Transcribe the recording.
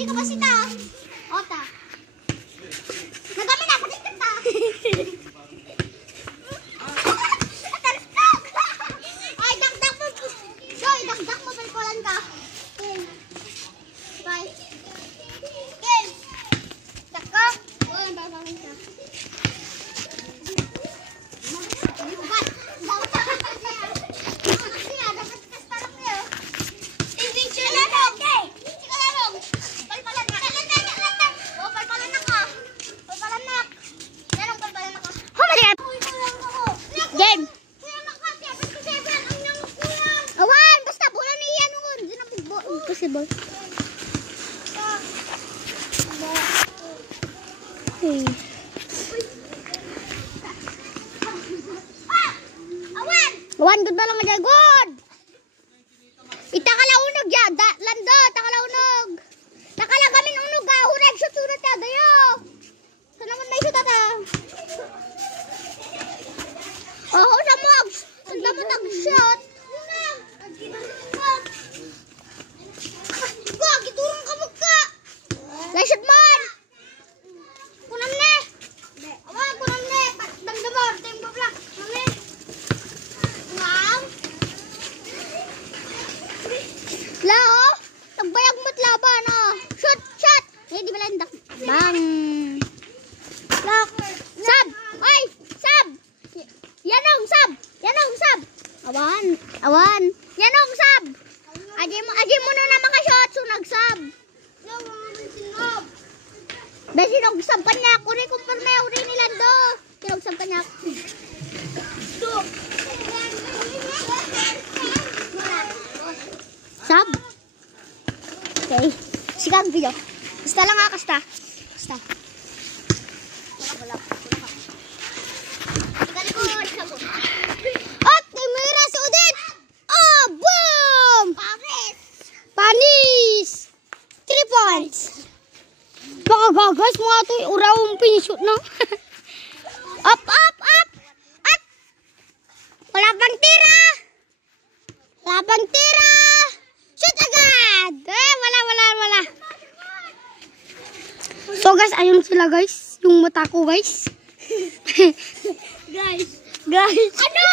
Hindi ka ba sita? Ota. Nagami na, patikit ta. Ay, dagdag mo. Joy, dagdag mo. Palpalan ka. Bye. Game. Taka. Oh, babangin ka. Game. Awan, basta bola ni yan ko. Di na possible. Hey. Awan, good ba lang aja good. Ita kala unog ya, landa, takala unog. Takala gamin unog ga, ureg shoot surat ya gayo. Sa naman may shoot ata. Oh, sa mogs. Tagda mo tag-shot. Gwa, giturong ka magka. Lai-shot man. Kunam ne. Awa, kunam ne. Dagdamor, tempo plak. Mami. Wow. Lao. Tagbayag mo't laban, oh. Shot, shot. Eh, di malandak. Bang. Lock. Sab. Ay, sab. Yanong sab. Yanong sab. Awan. Awan. Yanong sab. Aji mo na makashot. Sunag sab. Dahil sinog-sab pa niya. Kuri kumpurme. Uri nilando. Sinog-sab pa niya. Sab. Okay. Sigang video. Basta lang nga kasta. Basta. Wala. At Mira Sudit. Oh, boom! Panis. 3 points. Baka gagas mga ito. Urawang pinishoot na. Up, up, up. At. Wala pang tira. Wala pang tira. Shoot agad. Eh, wala. So guys, ayun sila guys. Yung mata ko guys. Guys. Ano?